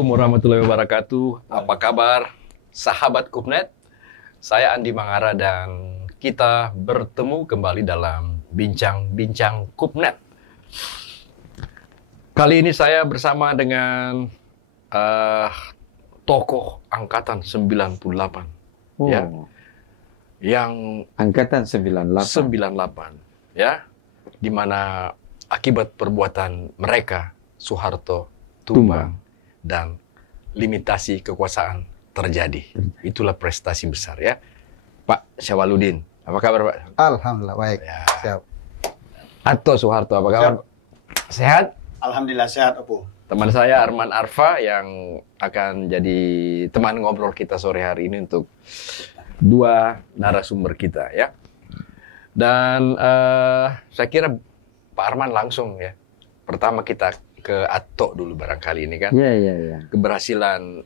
Assalamualaikum warahmatullahi wabarakatuh. Apa kabar sahabat Kupnet? Saya Andi Mangara dan kita bertemu kembali dalam Bincang-Bincang Kupnet. Kali ini saya bersama dengan tokoh angkatan 98. Ya. Yang angkatan 98. Ya. Di mana akibat perbuatan mereka Soeharto tumbang dan limitasi kekuasaan terjadi. Itulah prestasi besar ya. Pak Syawaludin, apa kabar Pak? Alhamdulillah baik. Ya. Siap. Atau Soeharto, apa kabar? Sehat? Alhamdulillah sehat, Opo. Teman saya Arman Arfa yang akan jadi teman ngobrol kita sore hari ini untuk dua narasumber kita ya. Dan saya kira Pak Arman langsung ya. Pertama kita ke Ato dulu barangkali ini kan. Iya. Keberhasilan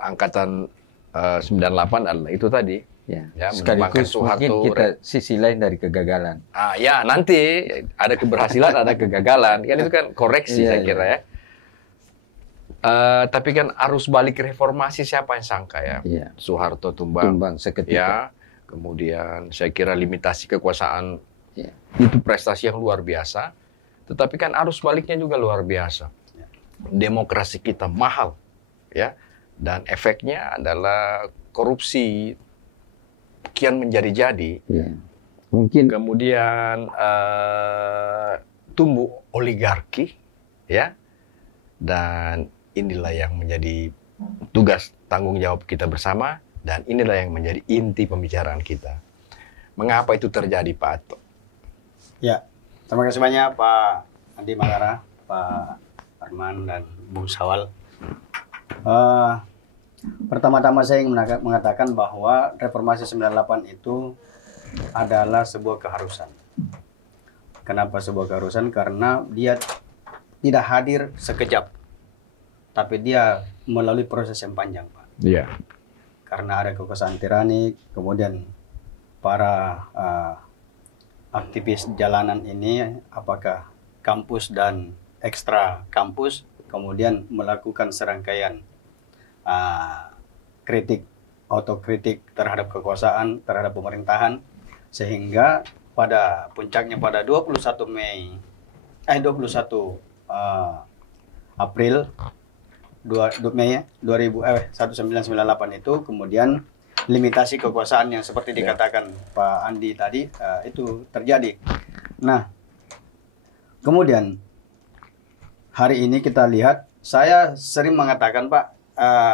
angkatan 98 adalah itu tadi. Ya, menumbangkan sekaligus mungkin kita sisi lain dari kegagalan. Ya nanti ada keberhasilan, ada kegagalan. Kan itu kan koreksi saya kira ya. Tapi kan arus balik reformasi siapa yang sangka ya? Iya. Soeharto tumbang seketika. Ya, kemudian saya kira limitasi kekuasaan itu prestasi yang luar biasa. Tetapi kan arus baliknya juga luar biasa. Demokrasi kita mahal, ya, dan efeknya adalah korupsi kian menjadi-jadi. Ya. Mungkin kemudian tumbuh oligarki, ya, dan inilah yang menjadi tugas tanggung jawab kita bersama, dan inilah yang menjadi inti pembicaraan kita. Mengapa itu terjadi, Pak Ato? Ya, terima kasih banyak Pak Andi Mangara, Pak Arman, dan Bung Sawal. Pertama-tama saya ingin mengatakan bahwa reformasi 98 itu adalah sebuah keharusan. Kenapa sebuah keharusan? Karena dia tidak hadir sekejap, tapi dia melalui proses yang panjang, Pak. Iya. Karena ada kekuasaan tiranik, kemudian para aktivis jalanan ini, apakah kampus dan ekstra kampus, kemudian melakukan serangkaian otokritik terhadap kekuasaan, terhadap pemerintahan, sehingga pada puncaknya pada 21 April 1998 itu kemudian limitasi kekuasaan yang seperti dikatakan Pak Andi tadi itu terjadi. Nah, kemudian hari ini kita lihat, saya sering mengatakan Pak,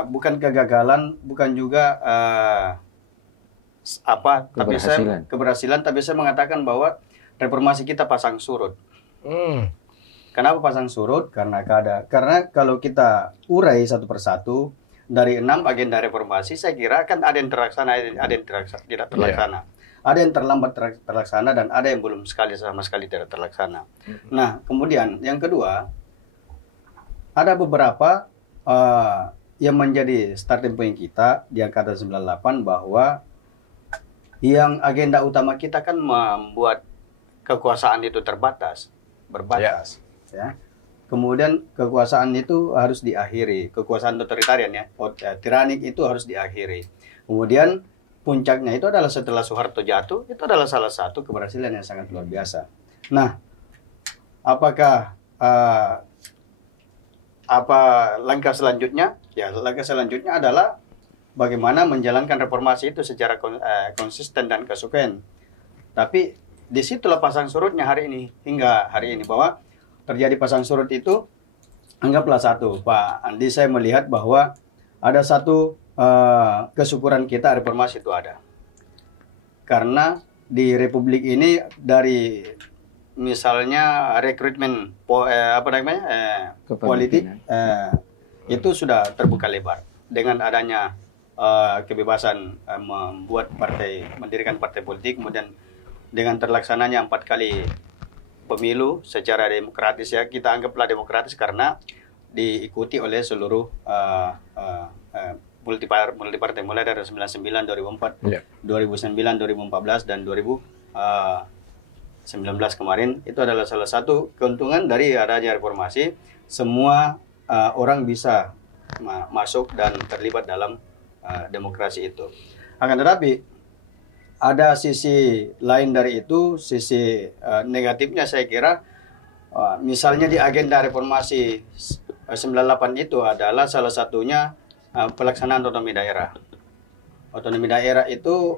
bukan kegagalan, bukan juga tapi saya keberhasilan, tapi saya mengatakan bahwa reformasi kita pasang surut. Kenapa pasang surut? Karena kalau kita urai satu persatu dari 6 agenda reformasi, saya kira kan ada yang terlaksana, ada yang tidak terlaksana. Ada yang terlambat terlaksana, dan ada yang belum sama sekali tidak terlaksana. Nah, kemudian yang kedua, ada beberapa yang menjadi starting point kita di angkatan 98 bahwa yang agenda utama kita kan membuat kekuasaan itu berbatas. Ya. Kemudian kekuasaan itu harus diakhiri, kekuasaan otoritarian ya, tiranik itu harus diakhiri. Kemudian puncaknya itu adalah setelah Soeharto jatuh, itu adalah salah satu keberhasilan yang sangat luar biasa. Nah, apakah apa langkah selanjutnya? Ya, langkah selanjutnya adalah bagaimana menjalankan reformasi itu secara konsisten dan konsekuen. Tapi disitulah pasang surutnya hari ini, hingga hari ini, bahwa terjadi pasang surut itu, anggaplah satu, Pak Andi, saya melihat bahwa ada satu kesyukuran kita reformasi itu ada. Karena di Republik ini dari misalnya rekrutmen politik itu sudah terbuka lebar dengan adanya kebebasan mendirikan partai politik, kemudian dengan terlaksananya 4 kali pemilu secara demokratis ya, kita anggaplah demokratis karena diikuti oleh seluruh multipartai mulai dari 99, 2004, 2009, 2014 dan 2019 kemarin. Itu adalah salah satu keuntungan dari adanya reformasi. Semua orang bisa masuk dan terlibat dalam demokrasi itu. Akan tetapi ada sisi lain dari itu, sisi negatifnya saya kira, misalnya di agenda reformasi 98 itu adalah salah satunya pelaksanaan otonomi daerah. Otonomi daerah itu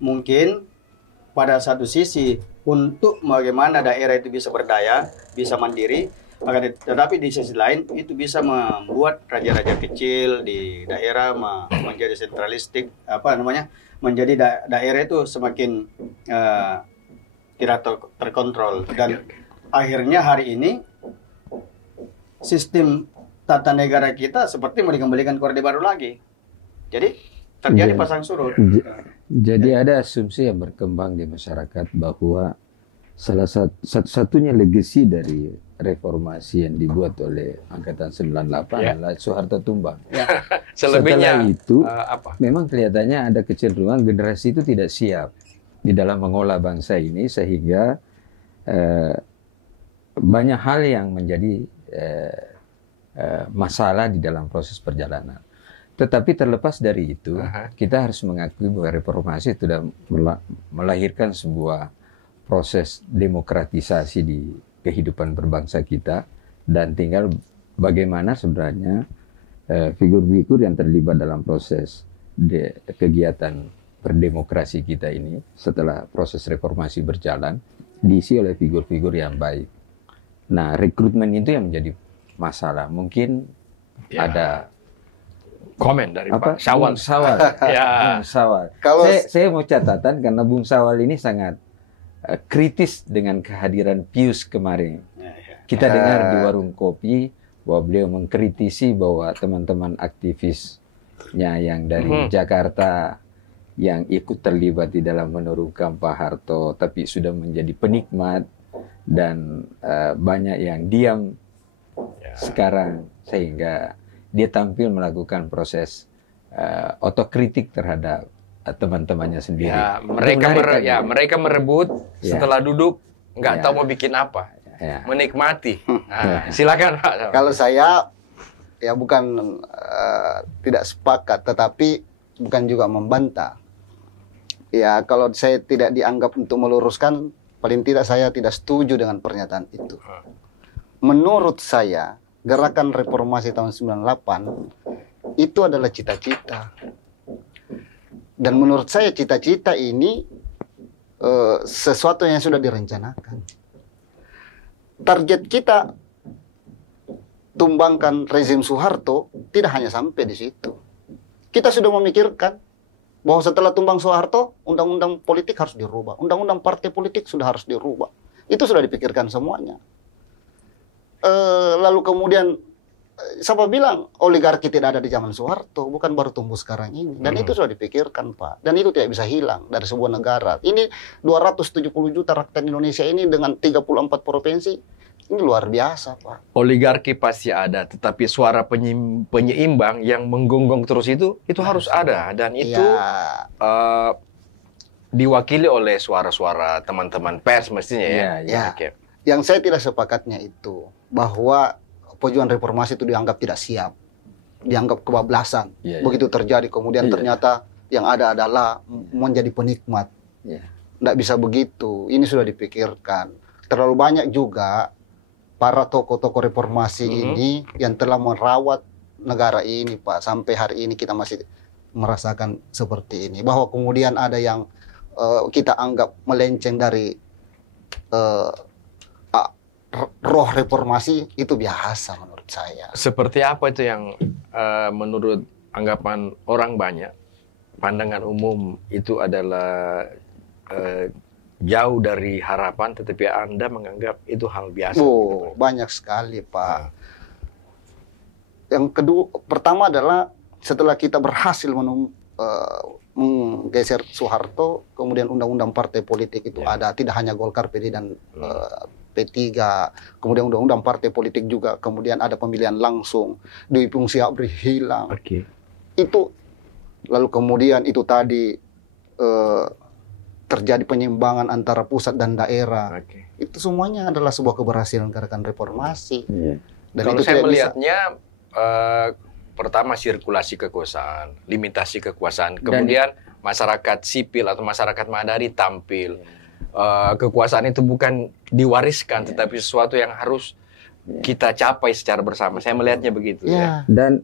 mungkin pada satu sisi untuk bagaimana daerah itu bisa berdaya, bisa mandiri, tetapi di sisi lain itu bisa membuat raja-raja kecil di daerah menjadi sentralistik, menjadi daerah itu semakin tidak terkontrol, dan akhirnya hari ini sistem tata negara kita seperti mau dikembalikan ke Orde Baru lagi. Jadi terjadi pasang surut. Jadi ada asumsi yang berkembang di masyarakat bahwa salah satu-satunya legasi dari reformasi yang dibuat oleh Angkatan 98 adalah Soeharto tumbang. Selebihnya setelah itu memang kelihatannya ada kecenderungan generasi itu tidak siap di dalam mengolah bangsa ini, sehingga banyak hal yang menjadi masalah di dalam proses perjalanan. Tetapi terlepas dari itu, kita harus mengakui bahwa reformasi sudah melahirkan sebuah proses demokratisasi di kehidupan berbangsa kita, dan tinggal bagaimana sebenarnya figur-figur yang terlibat dalam proses kegiatan berdemokrasi kita ini setelah proses reformasi berjalan diisi oleh figur-figur yang baik. Nah, rekrutmen itu yang menjadi masalah. Mungkin ada komen dari Pak Syawal. Bung Syawal. Bung Syawal. Kalau saya mau catatan karena Bung Syawal ini sangat kritis dengan kehadiran Pius kemarin. Kita dengar di warung kopi bahwa beliau mengkritisi bahwa teman-teman aktivisnya yang dari Jakarta yang ikut terlibat di dalam menurunkan Pak Harto tapi sudah menjadi penikmat, dan banyak yang diam sekarang, sehingga dia tampil melakukan proses otokritik terhadap teman-temannya sendiri. Mereka merebut setelah duduk nggak tahu mau bikin apa, menikmati. Silakan Pak. Kalau saya bukan tidak sepakat, tetapi bukan juga membantah. Ya, kalau saya tidak dianggap untuk meluruskan, paling tidak saya tidak setuju dengan pernyataan itu. Menurut saya, gerakan reformasi tahun 98 itu adalah cita-cita. Dan menurut saya cita-cita ini sesuatu yang sudah direncanakan. Target kita tumbangkan rezim Soeharto tidak hanya sampai di situ. Kita sudah memikirkan bahwa setelah tumbang Soeharto, undang-undang politik harus dirubah. Undang-undang partai politik sudah harus dirubah. Itu sudah dipikirkan semuanya. Lalu kemudian siapa bilang oligarki tidak ada di zaman Soeharto, bukan baru tumbuh sekarang ini. Dan itu sudah dipikirkan, Pak. Dan itu tidak bisa hilang dari sebuah negara. Ini 270 juta rakyat Indonesia ini dengan 34 provinsi, ini luar biasa, Pak. Oligarki pasti ada, tetapi suara penyeimbang yang menggonggong terus itu harus ada. Dan itu diwakili oleh suara-suara teman-teman pers mestinya ya. Okay. Yang saya tidak sepakatnya itu bahwa perjuangan reformasi itu dianggap tidak siap, dianggap kebablasan. Begitu terjadi kemudian ternyata yang ada adalah menjadi penikmat. Tidak bisa begitu. Ini sudah dipikirkan. Terlalu banyak juga para tokoh-tokoh reformasi ini yang telah merawat negara ini, Pak. Sampai hari ini kita masih merasakan seperti ini. Bahwa kemudian ada yang kita anggap melenceng dari roh reformasi, itu biasa menurut saya. Seperti apa itu yang menurut anggapan orang banyak, pandangan umum itu adalah jauh dari harapan, tetapi Anda menganggap itu hal biasa? Banyak sekali, Pak. Yang kedua, pertama adalah setelah kita berhasil menggeser Soeharto, kemudian undang-undang partai politik itu ada, tidak hanya Golkar, PD dan P3, kemudian undang-undang partai politik juga, kemudian ada pemilihan langsung, Dwi Fungsi Abri hilang. Itu lalu kemudian itu tadi terjadi penyimbangan antara pusat dan daerah. Itu semuanya adalah sebuah keberhasilan gerakan reformasi. Dan kalau saya melihatnya pertama sirkulasi kekuasaan, limitasi kekuasaan, kemudian masyarakat sipil atau masyarakat madani tampil. Kekuasaan itu bukan diwariskan, tetapi sesuatu yang harus kita capai secara bersama. Saya melihatnya begitu. Ya. Dan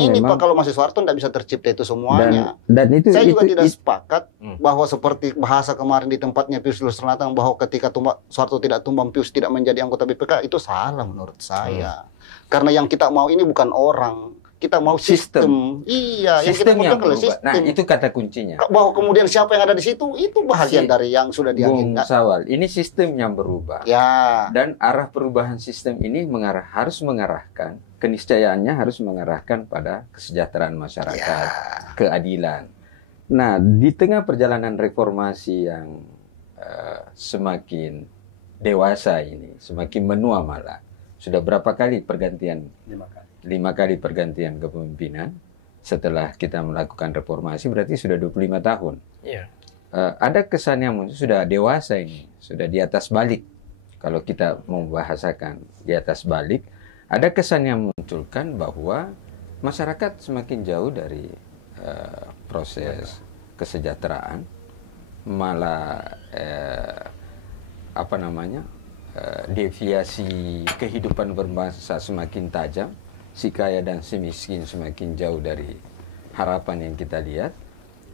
ini Pak, kalau masih Soeharto tidak bisa tercipta itu semuanya. Dan itu saya juga tidak sepakat bahwa seperti bahasa kemarin di tempatnya Pius Lustranatang, bahwa ketika Soeharto tidak tumbang, Pius tidak menjadi anggota BPK, itu salah menurut saya. Karena yang kita mau ini bukan orang, kita mau sistem. Iya, sistem yang kita berubah. Sistem. Nah, itu kata kuncinya. Bahwa kemudian siapa yang ada di situ, itu bahagian dari yang sudah diagendakan. Bung Sawal, ini sistem yang berubah. Ya. Dan arah perubahan sistem ini harus mengarahkan, keniscayaannya harus mengarahkan pada kesejahteraan masyarakat, keadilan. Nah, di tengah perjalanan reformasi yang semakin dewasa ini, semakin menua malah. Sudah berapa kali pergantian? 5 kali pergantian kepemimpinan. Setelah kita melakukan reformasi berarti sudah 25 tahun. Iya. Ada kesan yang muncul, sudah dewasa ini, sudah di atas balik. Kalau kita membahasakan di atas balik, ada kesan yang munculkan bahwa masyarakat semakin jauh dari proses kesejahteraan, malah deviasi kehidupan berbangsa semakin tajam, si kaya dan si miskin semakin jauh dari harapan yang kita lihat.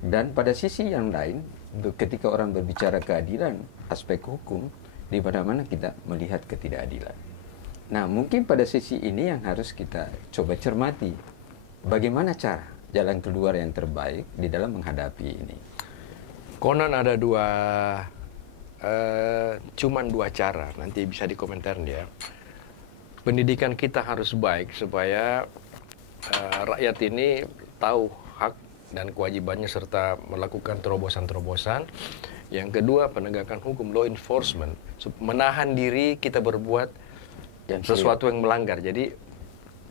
Dan pada sisi yang lain, ketika orang berbicara keadilan, aspek hukum, di mana kita melihat ketidakadilan. Nah, mungkin pada sisi ini yang harus kita coba cermati. Bagaimana cara jalan keluar yang terbaik di dalam menghadapi ini? Konon ada cuman 2 cara, nanti bisa dikomentarin ya. Pendidikan kita harus baik supaya rakyat ini tahu hak dan kewajibannya serta melakukan terobosan-terobosan. Yang kedua, penegakan hukum, law enforcement, menahan diri kita berbuat sesuatu yang melanggar. Jadi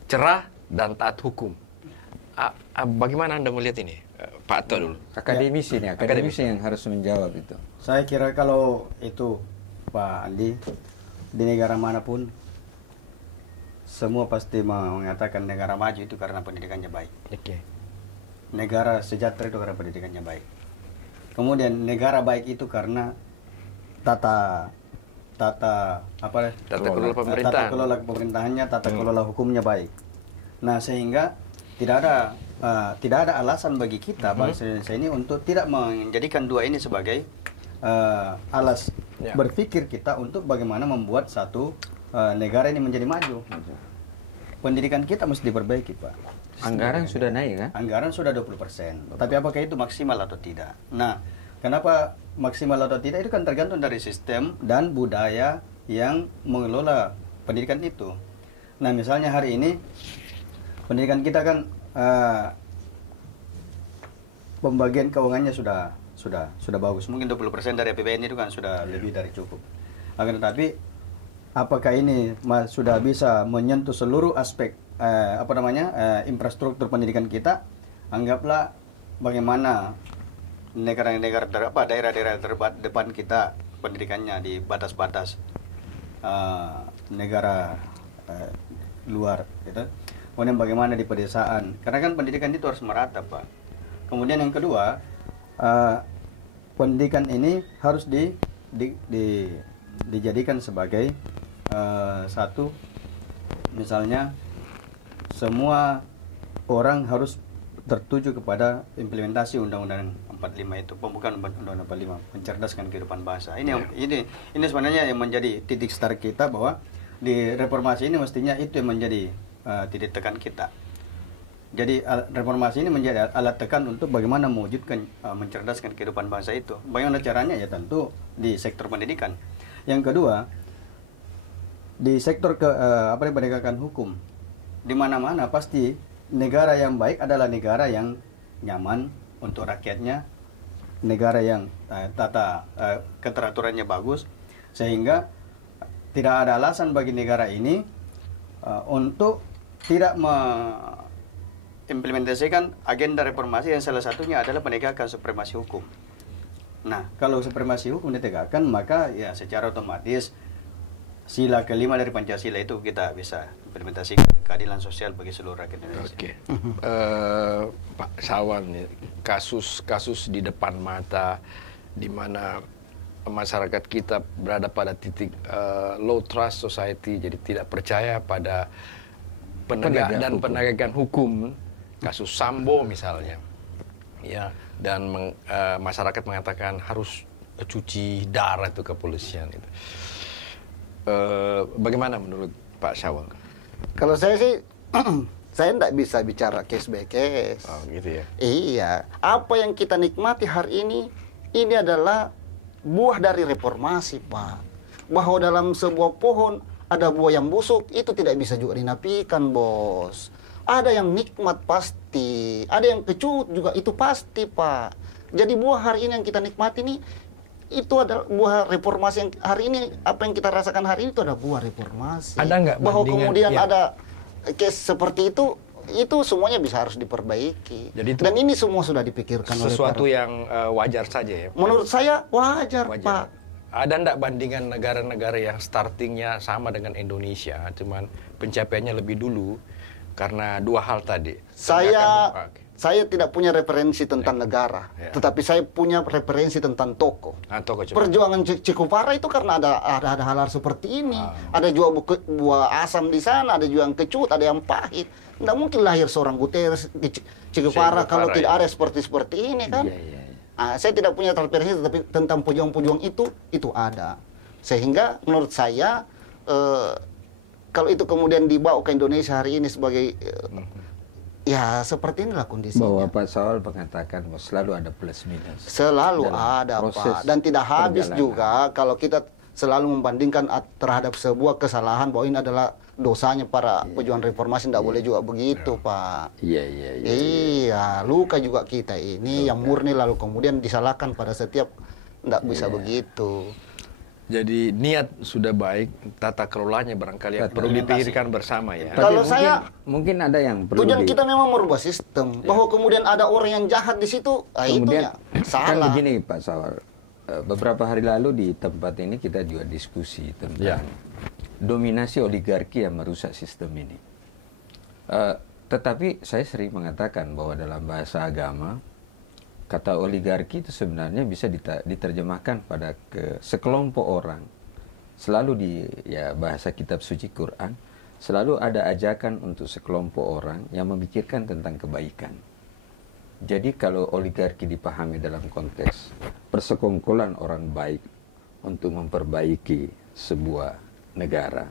cerah dan taat hukum. Bagaimana Anda melihat ini? Pak Ato dulu. Akademisi yang harus menjawab itu. Saya kira kalau itu Pak Andi, di negara manapun semua pasti mengatakan negara maju itu karena pendidikannya baik. Negara sejahtera itu karena pendidikannya baik. Kemudian negara baik itu karena tata kelola pemerintahannya, tata kelola hukumnya baik. Nah, sehingga tidak ada alasan bagi kita bangsa Indonesia ini untuk tidak menjadikan 2 ini sebagai alas berpikir kita untuk bagaimana membuat satu negara ini menjadi maju. Pendidikan kita mesti diperbaiki, Pak. Anggaran sudah naik kan? Anggaran sudah 20%. Tapi apakah itu maksimal atau tidak? Nah, kenapa maksimal atau tidak itu kan tergantung dari sistem dan budaya yang mengelola pendidikan itu. Nah, misalnya hari ini pendidikan kita kan pembagian keuangannya sudah bagus. Mungkin 20% dari APBN itu kan sudah lebih dari cukup. Akan tetapi apakah ini sudah bisa menyentuh seluruh aspek infrastruktur pendidikan kita? Anggaplah bagaimana daerah-daerah terdepan kita pendidikannya di batas-batas negara luar, gitu. Kemudian bagaimana di pedesaan? Karena kan pendidikan itu harus merata, Pak. Kemudian yang kedua, pendidikan ini harus dijadikan sebagai satu, misalnya semua orang harus tertuju kepada implementasi Undang-Undang 45 itu, pembukaan Undang-Undang 45, mencerdaskan kehidupan bangsa. Ini sebenarnya yang menjadi titik start kita, bahwa di reformasi ini mestinya itu yang menjadi titik tekan kita. Jadi reformasi ini menjadi alat tekan untuk bagaimana mewujudkan mencerdaskan kehidupan bangsa itu. Bagaimana caranya? Ya tentu di sektor pendidikan. Yang kedua, di sektor penegakan hukum. Di mana-mana pasti negara yang baik adalah negara yang nyaman untuk rakyatnya, negara yang keteraturannya bagus, sehingga tidak ada alasan bagi negara ini untuk tidak mengimplementasikan agenda reformasi yang salah satunya adalah penegakan supremasi hukum. Nah, kalau supremasi hukum ditegakkan, maka ya secara otomatis sila kelima dari Pancasila itu kita bisa implementasikan keadilan sosial bagi seluruh rakyat Indonesia. Oke. Pak Syawal nih, kasus di depan mata di mana masyarakat kita berada pada titik low trust society, jadi tidak percaya pada penegakan hukum, kasus Sambo misalnya, ya, dan masyarakat mengatakan harus cuci darah itu kepolisian itu. Bagaimana menurut Pak Syawal? Kalau saya sih, saya tidak bisa bicara case by case. Oh, gitu ya? Iya, apa yang kita nikmati hari ini adalah buah dari reformasi, Pak. Bahwa dalam sebuah pohon ada buah yang busuk, itu tidak bisa juga dinafikan, Bos. Ada yang nikmat pasti, ada yang kecut juga, itu pasti, Pak. Jadi buah hari ini yang kita nikmati ini, itu adalah buah reformasi yang hari ini, apa yang kita rasakan hari ini itu adalah buah reformasi. Ada nggak bahwa kemudian ya, ada case seperti itu semuanya bisa harus diperbaiki. Jadi itu dan ini semua sudah dipikirkan sesuatu yang wajar saja ya? Menurut saya wajar, Pak. Ada nggak bandingan negara-negara yang startingnya sama dengan Indonesia, cuman pencapaiannya lebih dulu karena dua hal tadi? Saya tidak punya referensi tentang negara, tetapi saya punya referensi tentang tokoh. Perjuangan Che Guevara itu karena ada hal-hal seperti ini. Ada juga buah asam di sana, ada juga yang kecut, ada yang pahit. Tidak mungkin lahir seorang Guterres, Che Guevara kalau tidak ada seperti ini kan. Saya tidak punya referensi, tapi tentang pejuang-pejuang itu ada. Sehingga menurut saya kalau itu kemudian dibawa ke Indonesia hari ini sebagai ya seperti inilah kondisinya. Bahwa Pak Syawal mengatakan bahwa selalu ada plus minus. Selalu ada, Pak. Dan tidak habis juga kalau kita selalu membandingkan terhadap sebuah kesalahan bahwa ini adalah dosanya para pejuang reformasi. Tidak boleh juga begitu, Pak. Iya, luka juga kita ini yang murni lalu kemudian disalahkan pada setiap. Tidak bisa begitu. Jadi niat sudah baik, tata kelolanya barangkali yang perlu dipikirkan bersama ya. Kalau saya mungkin ada yang perlu tujuan kita memang merubah sistem, bahwa kemudian ada orang yang jahat di situ, kemudian itu salah. Kan begini Pak Syawal, beberapa hari lalu di tempat ini kita juga diskusi tentang dominasi oligarki yang merusak sistem ini. Tetapi saya sering mengatakan bahwa dalam bahasa agama, kata oligarki itu sebenarnya bisa diterjemahkan pada sekelompok orang. Selalu di bahasa kitab suci Quran, selalu ada ajakan untuk sekelompok orang yang memikirkan tentang kebaikan. Jadi kalau oligarki dipahami dalam konteks persekongkolan orang baik untuk memperbaiki sebuah negara,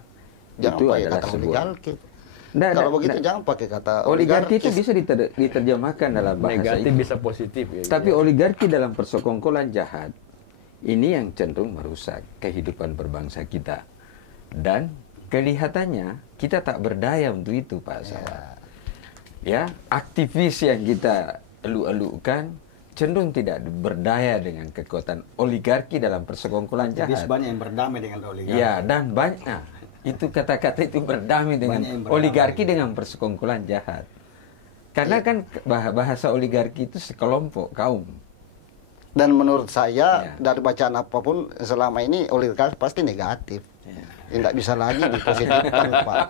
itu adalah sebuah oligarki. Kalau begitu jangan pakai kata oligarki itu bisa diterjemahkan dalam bahasa negatif itu. Bisa positif ya. Tapi oligarki dalam persekongkolan jahat ini yang cenderung merusak kehidupan berbangsa kita. Dan kelihatannya kita tak berdaya untuk itu, Pak Syawal. Ya, aktivis yang kita eluk-elukkan cenderung tidak berdaya dengan kekuatan oligarki dalam persekongkolan jahat. Aktivis banyak yang berdamai dengan oligarki. Ya, dan banyak. Itu kata-kata itu berdamai dengan oligarki dengan persekongkolan jahat. Karena kan bahasa oligarki itu sekelompok kaum. Dan menurut saya dari bacaan apapun selama ini oligarki pasti negatif. Tidak bisa lagi dipositifkan, Pak.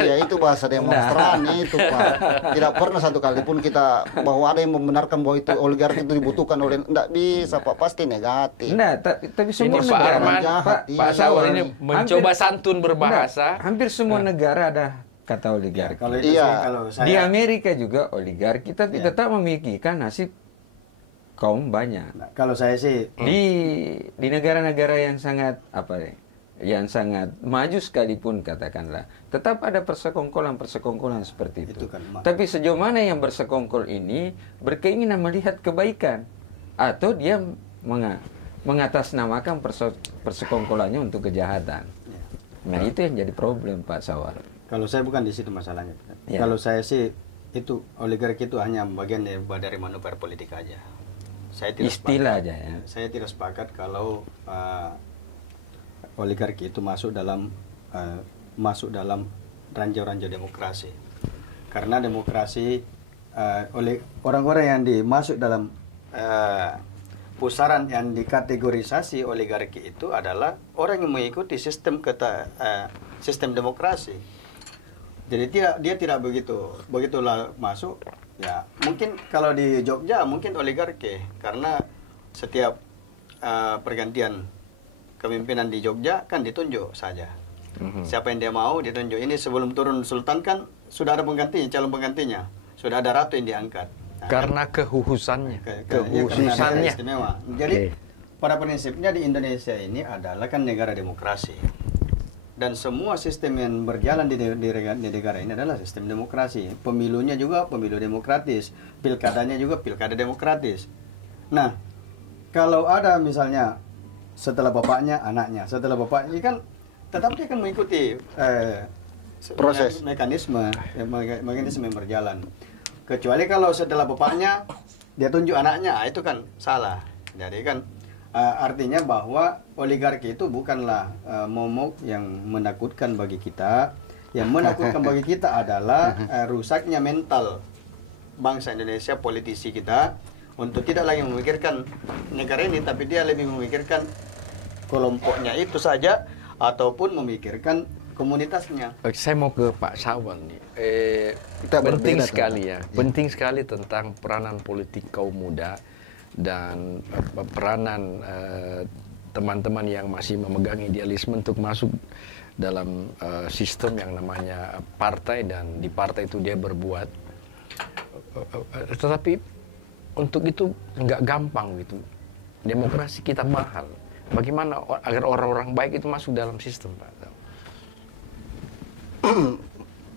Ya itu bahasa demonstran itu, Pak. Tidak pernah satu kali pun kita bahwa ada yang membenarkan bahwa itu oligarki itu dibutuhkan oleh, tidak bisa, Pak. Pasti negatif. Tapi semua ini negara Pak Syawal ini mencoba santun berbahasa. Hampir semua negara ada kata oligarki. Di Amerika juga oligarki, tapi tetap memikirkan nasib kaum banyak. Kalau saya sih di negara-negara yang sangat yang sangat maju sekalipun katakanlah, tetap ada persekongkolan seperti itu. Tapi sejauh mana yang bersekongkol ini berkeinginan melihat kebaikan atau dia mengatasnamakan persekongkolannya untuk kejahatan. Nah, itu yang jadi problem, Pak Syawal. Kalau saya bukan di situ masalahnya. Kalau saya sih itu oligarki itu hanya bagian dari manuver politik aja. Saya tidak istilah aja ya. Saya tidak sepakat kalau oligarki itu masuk dalam ranjau-ranjau demokrasi. Karena demokrasi oleh orang-orang yang dimasuk dalam pusaran yang dikategorisasi oligarki itu adalah orang yang mengikuti sistem sistem demokrasi. Jadi dia tidak begitulah masuk. Ya mungkin kalau di Jogja mungkin oligarki karena setiap pergantian kepemimpinan di Jogja kan ditunjuk saja. Siapa yang dia mau ditunjuk. Ini sebelum turun sultan kan sudah ada penggantinya, calon penggantinya, sudah ada ratu yang diangkat. Karena kehususannya. Kehususannya. Istimewa. Jadi pada prinsipnya di Indonesia ini adalah kan negara demokrasi. Dan semua sistem yang berjalan di negara ini adalah sistem demokrasi. Pemilunya juga pemilu demokratis. Pilkadanya juga pilkada demokratis. Nah, kalau ada misalnya setelah bapaknya anaknya, setelah bapaknya kan tetap dia akan mengikuti proses mekanisme yang berjalan. Kecuali kalau setelah bapaknya dia tunjuk anaknya, itu kan salah. Jadi kan artinya bahwa oligarki itu bukanlah momok yang menakutkan bagi kita. Yang menakutkan bagi kita adalah rusaknya mental bangsa Indonesia, politisi kita, untuk tidak lagi memikirkan negara ini, tapi dia lebih memikirkan kelompoknya itu saja, ataupun memikirkan komunitasnya. Saya mau ke Pak Sawan nih. Penting sekali ya, penting sekali tentang peranan politik kaum muda dan peranan teman-teman yang masih memegang idealisme untuk masuk dalam sistem yang namanya partai, dan di partai itu dia berbuat. Tetapi untuk itu nggak gampang gitu. Demokrasi kita mahal. Bagaimana agar orang-orang baik itu masuk dalam sistem, Pak?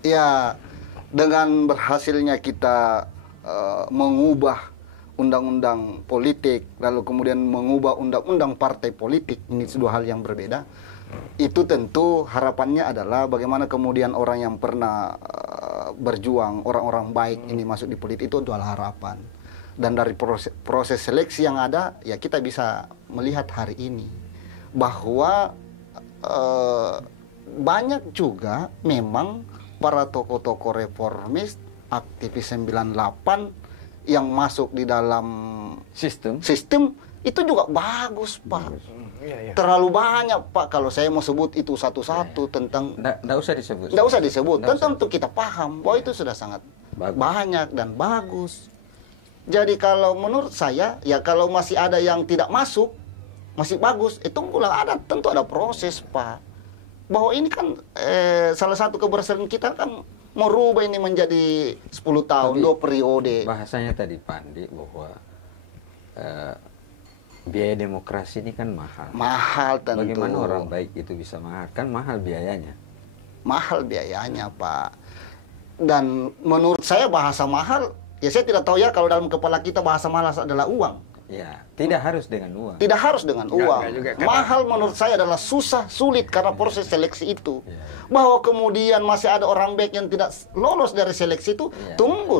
Ya, dengan berhasilnya kita mengubah undang-undang politik, lalu kemudian mengubah undang-undang partai politik, ini dua hal yang berbeda. Itu tentu harapannya adalah bagaimana kemudian orang yang pernah berjuang, orang-orang baik ini masuk di politik, itu adalah harapan. Dan dari proses seleksi yang ada, ya kita bisa melihat hari ini bahwa banyak juga memang para tokoh-tokoh reformis, aktivis 98 yang masuk di dalam sistem itu juga bagus, Pak. Terlalu banyak, Pak. Kalau saya mau sebut itu satu-satu tentang... Nggak usah disebut. Nggak usah disebut. Tentu kita paham bahwa itu sudah sangat banyak dan bagus. Jadi kalau menurut saya, ya kalau masih ada yang tidak masuk, masih bagus, itu ada, tentu ada proses, Pak. Bahwa ini kan salah satu keberhasilan kita kan merubah ini menjadi 10 tahun, 2 periode. Bahasanya tadi Pandi bahwa biaya demokrasi ini kan mahal. Mahal tentu. Bagaimana orang baik itu bisa mahal? Kan mahal biayanya. Mahal biayanya, Pak. Dan menurut saya bahasa mahal, ya saya tidak tahu ya kalau dalam kepala kita bahasa mahal adalah uang. Ya, tidak harus dengan uang. Tidak harus dengan uang. Mahal menurut saya adalah susah, sulit karena proses seleksi itu. Ya. Bahwa kemudian masih ada orang baik yang tidak lolos dari seleksi itu, tunggu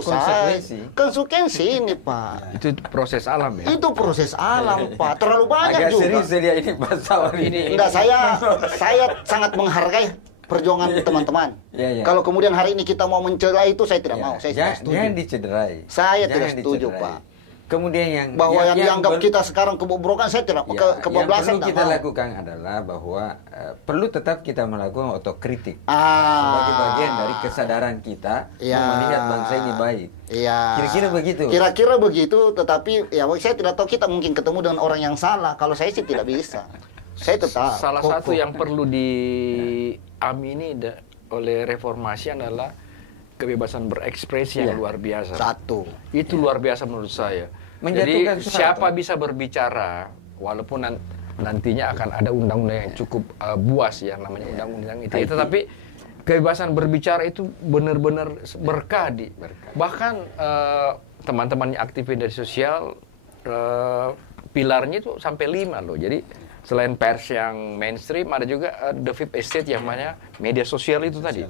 konsekuensi ini, Pak. Itu proses alam ya? Itu proses alam, Pak. Terlalu banyak agak juga. Serius dia ini Pak Sawan ini. Enggak, saya sangat menghargai perjuangan teman-teman. Kalau kemudian hari ini kita mau mencela itu, saya tidak mau. Saya tidak setuju. Jangan dicederai. Saya tidak setuju, Pak. Kemudian bahwa yang dianggap kita sekarang kebobrokan, saya tidak kebablasan. Yang perlu kita lakukan adalah bahwa perlu tetap kita melakukan otokritik sebagai bagian dari kesadaran kita melihat bangsa ini baik. Kira-kira begitu. Kira-kira begitu, tetapi ya saya tidak tahu, kita mungkin ketemu dengan orang yang salah. Kalau saya sih tidak bisa. Saya tetap. Salah satu yang perlu diamini oleh reformasi adalah kebebasan berekspresi yang luar biasa. Itu luar biasa menurut saya. Jadi siapa bisa berbicara, walaupun nantinya akan ada undang-undang yang cukup buas yang namanya undang-undang ITE, tetapi kebebasan berbicara itu benar-benar berkah. Bahkan teman-teman aktivis dari sosial, pilarnya itu sampai 5 loh. Jadi selain pers yang mainstream, ada juga the fifth estate yang namanya media sosial itu tadi.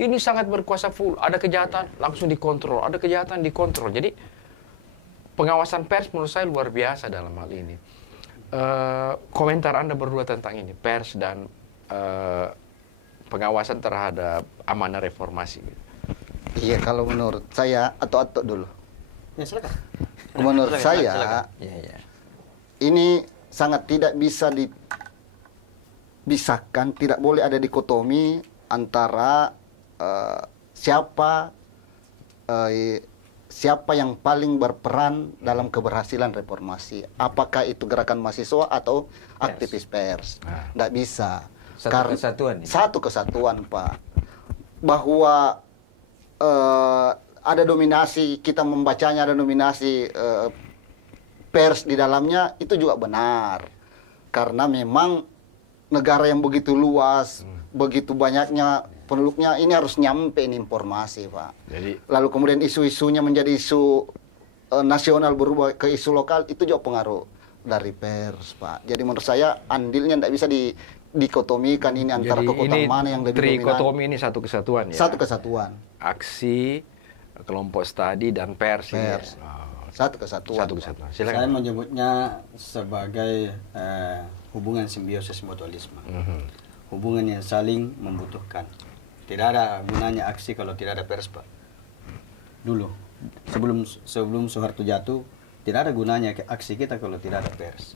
Ini sangat berkuasa full. Ada kejahatan langsung dikontrol, ada kejahatan dikontrol. Jadi pengawasan pers menurut saya luar biasa dalam hal ini. Komentar Anda berdua tentang ini, pers dan pengawasan terhadap amanah reformasi. Iya, kalau menurut saya, atau dulu. Ya, silakan. Menurut saya, ini sangat tidak bisa dipisahkan, tidak boleh ada dikotomi antara siapa yang paling berperan dalam keberhasilan reformasi. Apakah itu gerakan mahasiswa atau aktivis pers? Tidak bisa. Satu kesatuan. Satu kesatuan, Pak. Bahwa ada dominasi, kita membacanya ada dominasi pers di dalamnya, itu juga benar. Karena memang negara yang begitu luas, begitu banyaknya penduduknya, ini harus nyampe ini informasi, Pak. Jadi, lalu kemudian isu-isunya menjadi isu nasional berubah ke isu lokal, itu juga pengaruh dari pers, Pak. Jadi menurut saya andilnya tidak bisa dikotomikan ini antara kekuatan mana yang lebih dominan. Trikotomi ini satu kesatuan ya? Satu kesatuan. Aksi, kelompok studi, dan pers. Pers. Satu kesatuan. Satu kesatuan. Saya menyebutnya sebagai hubungan simbiosis mutualisme. Hubungan yang saling membutuhkan. Tidak ada gunanya aksi kalau tidak ada pers, Pak. Dulu, sebelum Soeharto jatuh, tidak ada gunanya aksi kita kalau tidak ada pers.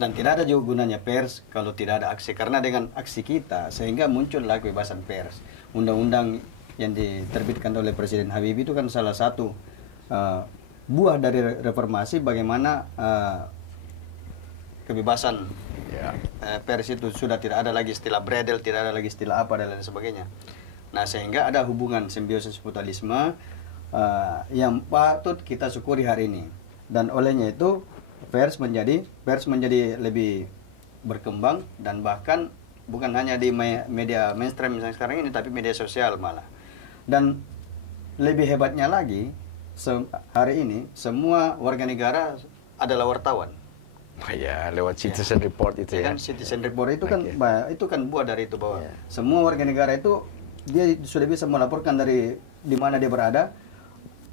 Dan tidak ada juga gunanya pers kalau tidak ada aksi. Karena dengan aksi kita, sehingga muncullah kebebasan pers. Undang-undang yang diterbitkan oleh Presiden Habibie itu kan salah satu buah dari reformasi, bagaimana kebebasan pers itu sudah tidak ada lagi istilah bredel, tidak ada lagi istilah apa dan lain sebagainya. Nah, sehingga ada hubungan simbiosis mutualisme yang patut kita syukuri hari ini. Dan olehnya itu pers menjadi lebih berkembang, dan bahkan bukan hanya di media mainstream misalnya sekarang ini, tapi media sosial malah. Dan lebih hebatnya lagi, hari ini semua warga negara adalah wartawan. Ya, lewat Citizen Report itu ya. Kan Citizen Report itu kan buah dari itu, bahwa semua warga negara itu dia sudah bisa melaporkan dari di mana dia berada,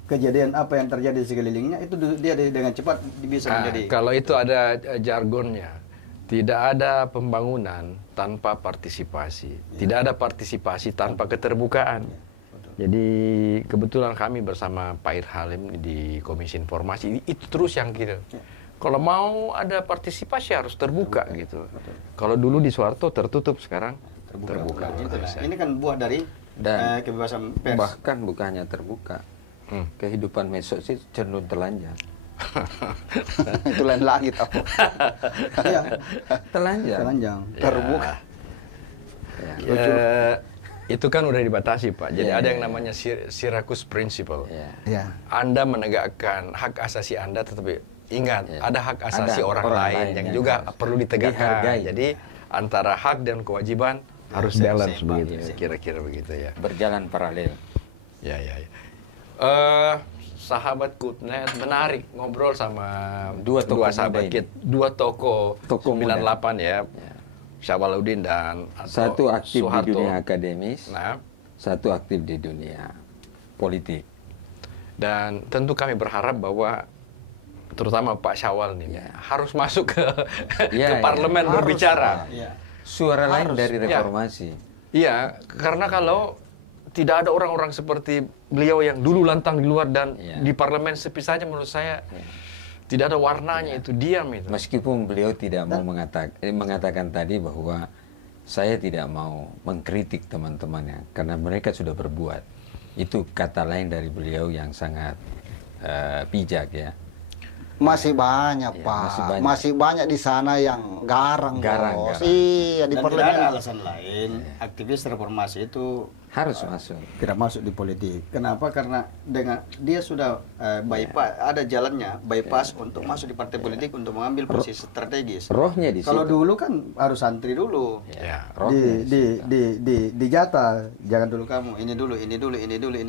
kejadian apa yang terjadi di sekelilingnya, itu dia dengan cepat bisa menjadi. Kalau itu ada jargonnya, tidak ada pembangunan tanpa partisipasi, tidak ada partisipasi tanpa keterbukaan. Jadi kebetulan kami bersama Pak Irhalim di Komisi Informasi itu terus yang gitu. Kalau mau ada partisipasi harus terbuka gitu. Kalau dulu di Soeharto tertutup, sekarang terbuka. Ini kan buah dari kebebasan pers. Bahkan bukannya terbuka, kehidupan medsos itu cenderung telanjang. Itu lain lagi tahu. Telanjang. Terbuka. Itu kan udah dibatasi, Pak. Jadi ada yang namanya Syracuse Principle. Anda menegakkan hak asasi Anda, tetapi ingat, ada hak asasi orang lain yang juga perlu ditegakkan. Jadi antara hak dan kewajiban harus balance begitu, kira-kira begitu ya. Berjalan paralel. Ya. Sahabat Kutnet menarik ngobrol sama dua sahabat kita, dua tokoh 98 ya. Syawaludin dan satu aktif Soeharto. Di dunia akademis, satu aktif di dunia politik. Dan tentu kami berharap bahwa terutama Pak Syawal nih harus masuk ke parlemen berbicara. Suara lain dari reformasi. Iya, karena kalau tidak ada orang-orang seperti beliau yang dulu lantang di luar dan di parlemen sepi saja, menurut saya tidak ada warnanya, itu diam itu. Meskipun beliau tidak mau mengatakan tadi bahwa saya tidak mau mengkritik teman-temannya karena mereka sudah berbuat. Itu kata lain dari beliau yang sangat bijak ya. Masih banyak, Pak. Masih banyak di sana yang garang. Iya, di parlemen. Tidak ada alasan lain. Aktivis reformasi itu harus masuk. Tidak masuk di politik. Kenapa? Karena dengan dia sudah bypass, ada jalannya bypass untuk masuk di partai politik untuk mengambil posisi strategis. Rohnya di situ. Kalau dulu kan harus antri dulu. Di jatah, jangan dulu kamu, ini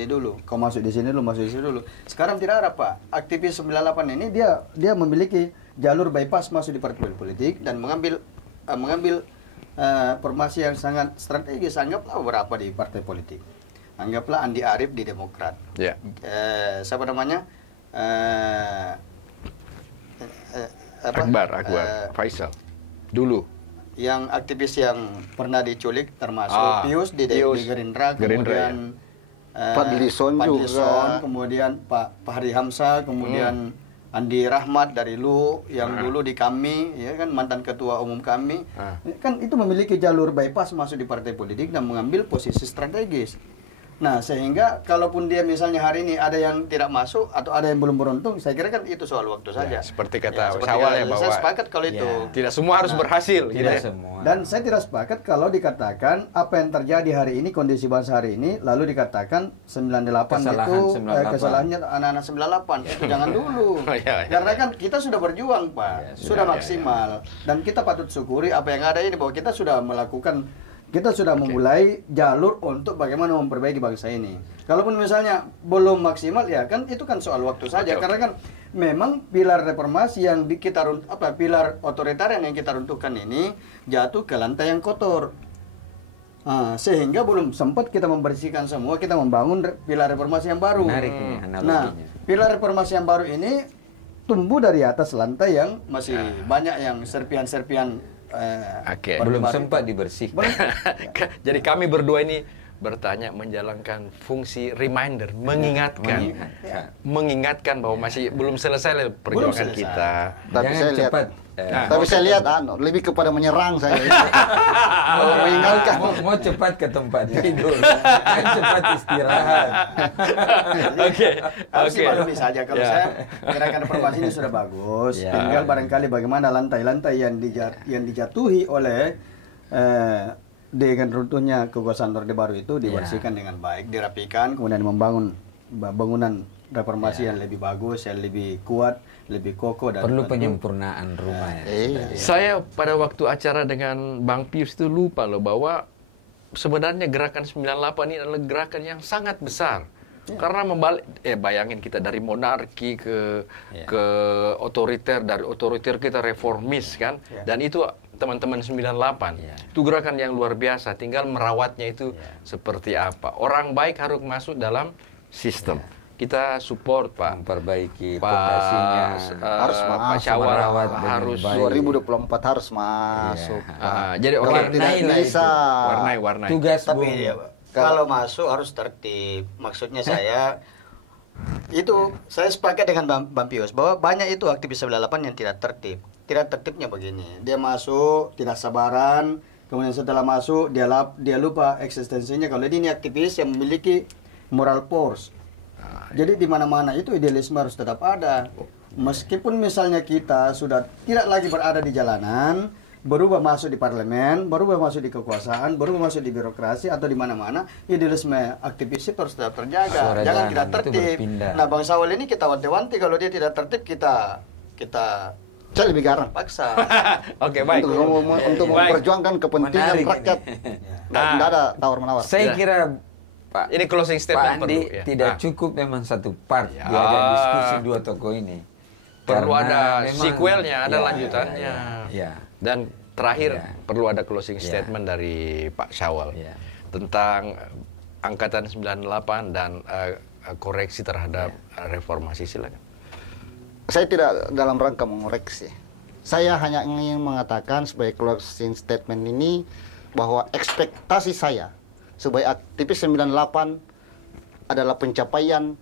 dulu. Kau masuk di sini dulu, masuk di sini dulu. Sekarang tidak ada, Pak. Aktivis 98 ini dia memiliki jalur bypass masuk di partai politik dan mengambil formasi yang sangat strategis. Anggaplah beberapa di partai politik. Anggaplah Andi Arief di Demokrat. Siapa namanya? Akbar Faisal. Dulu. Yang aktivis yang pernah diculik termasuk Pius di Gerindra, kemudian Fadlison juga, kemudian Pak Fahri Hamzah, kemudian Andi Rahmat dari LU yang dulu di kami, ya kan, mantan ketua umum kami, kan itu memiliki jalur bypass masuk di partai politik dan mengambil posisi strategis. Nah, sehingga kalaupun dia misalnya hari ini ada yang tidak masuk atau ada yang belum beruntung, saya kira kan itu soal waktu saja. Seperti kata Syawal ya, bahwa saya sepakat kalau itu tidak semua harus berhasil. Tidak semua. Dan saya tidak sepakat kalau dikatakan apa yang terjadi hari ini, kondisi bangsa hari ini, lalu dikatakan 98 itu kesalahannya anak-anak 98. Itu jangan dulu. Karena kan kita sudah berjuang, Pak. Sudah maksimal. Dan kita patut syukuri apa yang ada ini, bahwa kita sudah melakukan, kita sudah memulai jalur untuk bagaimana memperbaiki bangsa ini. Kalaupun misalnya belum maksimal, ya kan itu kan soal waktu saja. Karena kan memang pilar reformasi yang pilar otoritarian yang kita runtuhkan ini jatuh ke lantai yang kotor. Sehingga belum sempat kita membersihkan semua, kita membangun pilar reformasi yang baru. Menarik ini analoginya. Nah, pilar reformasi yang baru ini tumbuh dari atas lantai yang masih banyak yang serpian-serpian belum sempat dibersihkan. Jadi kami berdua ini bertanya, menjalankan fungsi reminder, mengingatkan bahwa masih belum selesai perjuangan kita. Tapi saya lihat, tapi saya lihat lebih kepada menyerang saya. Kalau mengingatkan, mau cepat ke tempat tidur, cepat istirahat. Harus dimaklumi saja kalau saya gerakan reformasi ini sudah bagus. Tinggal barangkali bagaimana lantai-lantai yang dijatuhi oleh dengan runtuhnya kekuasaan Orde Baru itu dibersihkan dengan baik, dirapikan, kemudian membangun bangunan reformasi yang lebih bagus, yang lebih kuat, lebih kokoh, dan perlu penyempurnaan rumah. Saya pada waktu acara dengan Bang Pius itu lupa loh bahwa sebenarnya gerakan 98 ini adalah gerakan yang sangat besar. Karena bayangin kita dari monarki ke otoriter, dari otoriter kita reformis kan, dan itu teman-teman 98 itu gerakan yang luar biasa. Tinggal merawatnya itu seperti apa. Orang baik harus masuk dalam sistem. Kita support Pak, memperbaiki fondasinya, harus Pak Syawal harus 2024 harus masuk. Jadi warnai bisa warnai tugas tapi kalau masuk harus tertib. Maksudnya saya itu saya sepakat dengan Bang Pius bahwa banyak itu aktivis 98 yang tidak tertib. Tidak tertibnya begini, dia masuk tidak sabaran, kemudian setelah masuk dia lupa eksistensinya. Kalau ini aktivis yang memiliki moral force. Jadi di mana-mana itu idealisme harus tetap ada. Meskipun misalnya kita sudah tidak lagi berada di jalanan, berubah masuk di parlemen, berubah masuk di kekuasaan, berubah masuk di birokrasi atau di mana-mana, idealisme aktivis harus tetap terjaga. Jangan kita tertib. Nah, Bang Syawal ini kita wanti-wanti, kalau dia tidak tertib kita saya lebih garang paksa. Oke, baik. Untuk memperjuangkan kepentingan rakyat. Tidak ada tawar-menawar. Saya kira Pak, ini closing statement Pak Andi tidak cukup memang satu part diada diskusi dua tokoh ini. Perlu ada sequelnya, ada lanjutannya. Dan terakhir perlu ada closing statement dari Pak Syawal tentang angkatan 98 dan koreksi terhadap reformasi. Silakan. Saya tidak dalam rangka mengoreksi. Saya hanya ingin mengatakan sebagai closing statement ini bahwa ekspektasi saya sebagai aktivis 98 adalah pencapaian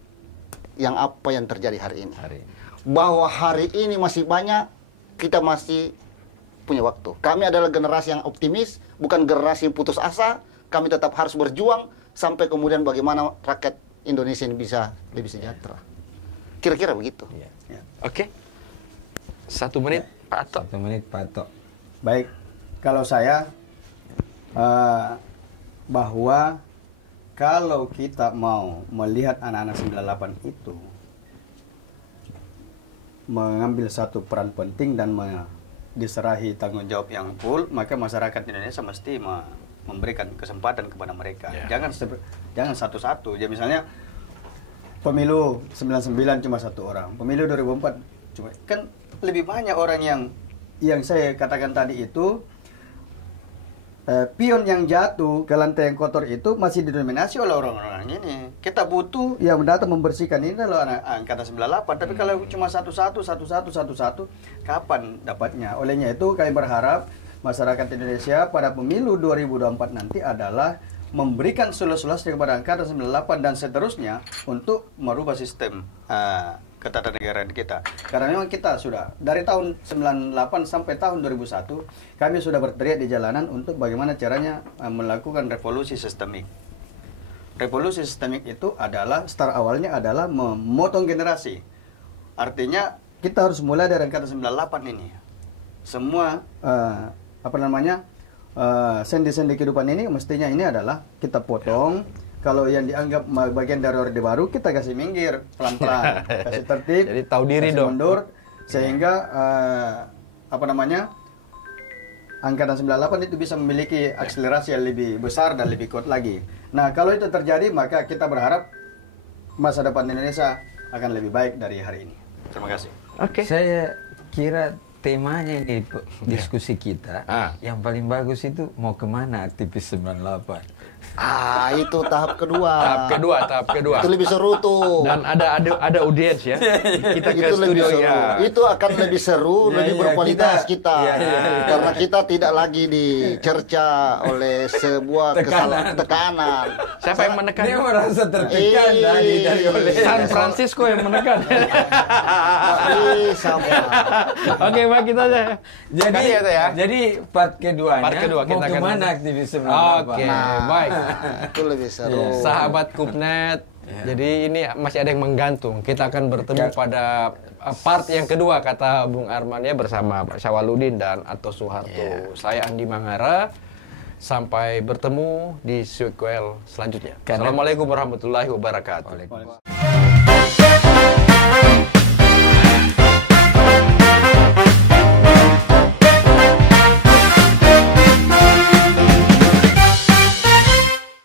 yang apa yang terjadi hari ini. Bahwa hari ini masih banyak, kita masih punya waktu. Kami adalah generasi yang optimis, bukan generasi yang putus asa. Kami tetap harus berjuang sampai kemudian bagaimana rakyat Indonesia ini bisa lebih sejahtera. Kira-kira begitu. Oke. 1 menit, Pak Atok. 1 menit, Pak Atok. Baik, kalau saya bahwa kalau kita mau melihat anak-anak 98 itu mengambil satu peran penting dan diserahi tanggung jawab yang full, maka masyarakat Indonesia mesti memberikan kesempatan kepada mereka. Jangan satu-satu. Jadi misalnya pemilu 99 cuma 1 orang, pemilu 2004 cuma, kan lebih banyak orang yang saya katakan tadi itu pion yang jatuh ke lantai yang kotor itu masih didominasi oleh orang-orang ini. Kita butuh yang datang membersihkan ini adalah angkatan 98. Tapi kalau cuma satu, kapan dapatnya? Olehnya itu kami berharap masyarakat Indonesia pada pemilu 2024 nanti adalah memberikan solusi kepada angkatan 98 dan seterusnya untuk merubah sistem ketatanegaraan kita. Karena memang kita sudah dari tahun 98 sampai tahun 2001 kami sudah berteriak di jalanan untuk bagaimana caranya melakukan revolusi sistemik. Revolusi sistemik itu adalah start awalnya adalah memotong generasi. Artinya kita harus mulai dari angkatan 98 ini. Semua sendi-sendi kehidupan ini mestinya ini adalah kita potong. Kalau yang dianggap bagian dari Orde Baru kita kasih minggir pelan-pelan, kasih tertib, jadi tahu diri dong, mundur, sehingga angkatan 98 itu bisa memiliki akselerasi yang lebih besar dan lebih kuat lagi. Nah, kalau itu terjadi maka kita berharap masa depan Indonesia akan lebih baik dari hari ini. Terima kasih. Oke. Saya kira temanya ini diskusi kita yang paling bagus itu mau kemana aktivis 98. Itu tahap kedua. Tahap kedua. Itu lebih seru tuh. Dan ada audiens ya. Kita ke studio ya. Itu akan lebih seru, lebih berkualitas kita. Karena kita tidak lagi dicerca oleh sebuah tekanan. Siapa yang menekan? Dia merasa tertekan dari oleh San Francisco yang menekan. Sama. Oke, Pak, kita aja. Jadi part keduanya kita mau kemana aktivis 98. Oke, baik. Itu lebih seru. Sahabat Kupnet, jadi ini masih ada yang menggantung. Kita akan bertemu pada part yang kedua, kata Bung Arman ya, bersama Pak Syawaludin dan Ato Soeharto. Saya Andi Mangara. Sampai bertemu di sequel selanjutnya. Assalamualaikum warahmatullahi wabarakatuh.